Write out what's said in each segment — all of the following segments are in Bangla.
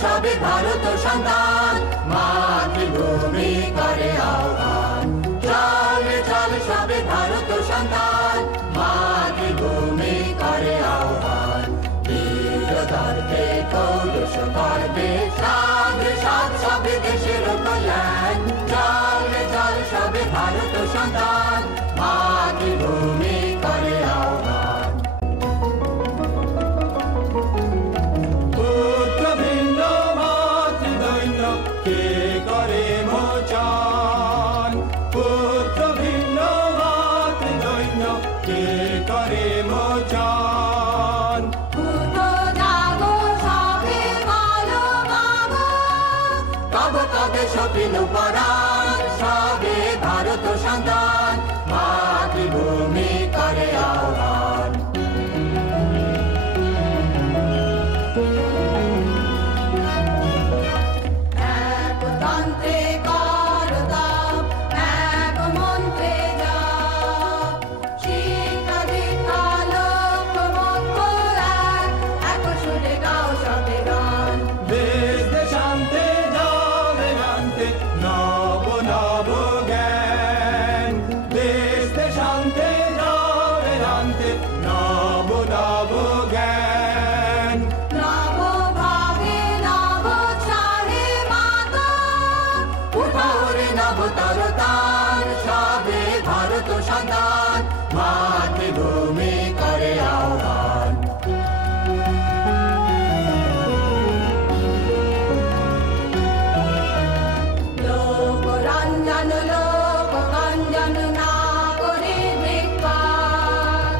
সবে ভারত সন্তান, মাতৃভূমি করে আহ্বান। চল চল সবে ভারত সন্তান, মাতৃভূমি করে আহ্বান। বীর দর্পে পৌরুষ গর্বে সাগরে সাত সবে দেশের কল্যাণ। চল চল সবে ভারত সন্তান, মাতৃভূমি করে আহ্বান। পুত্র ভিন্ন মাতৃদৈন্য কে করে মোচন? পুত্র ভিন্ন মাতৃদৈন্য কে করে মোচন? কব কবে স্বপ্ন পরাণ, সবে ভারত সন্তান, মাতৃভূমি করে আহ্বান। এক তন্ত্রে কর তপ, এক মন্ত্রে জপ, শিক্ষা দীক্ষা লক্ষ্য মোক্ষ এক, এক সুরে গাও সবে গান। দেশ দেশান্তে যাবে জানতে নব নব জ্ঞান। দেশ দেশান্তে যাবে জানতে নব নব জ্ঞান। নব ভাবে নব চাহে মাতা, উঠাও রে নব তরতান, সবে ভারত সন্তান, মাতৃভূমি করে আহ্বান। লোকরঞ্জন লোকরঞ্জন না করে ভিক্ষার,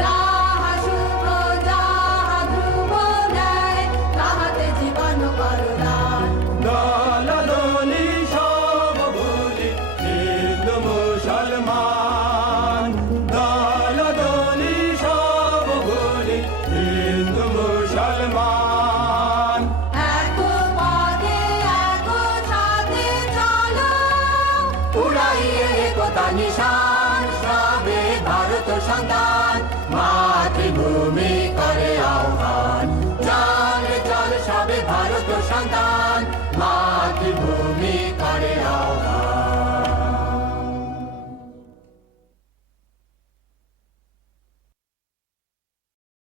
যাহা শুভ যাহা ধ্রুব ন্যায়, তাহাতে জীবন করদান। দলাদলি সব ভুলি হিন্দু মুসলমান। দলাদলি সব ভুলি হিন্দু মুসলমান। এক পদে এক সাথে চলো, উড়াইয়ে একতা নিশান, সবে ভারত সন্তান, মাতৃভূমি করে আহ্বান। চল চল সবে ভারত সন্তান,